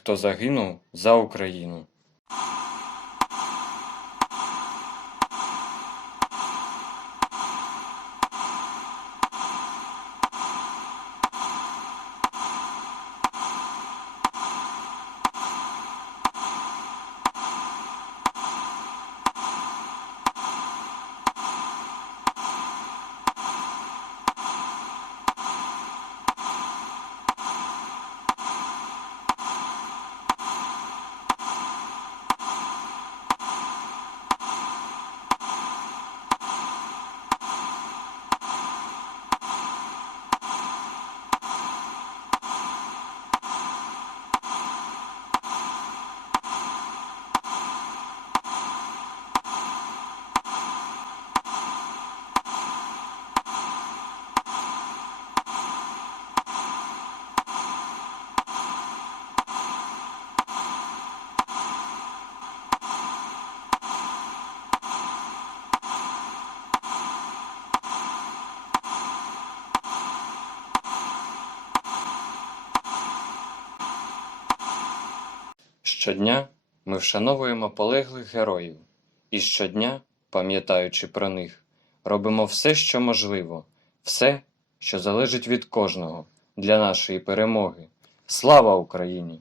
хто загинув за Україну. Щодня ми вшановуємо полеглих героїв, і щодня, пам'ятаючи про них, робимо все, що можливо, все, що залежить від кожного для нашої перемоги. Слава Україні!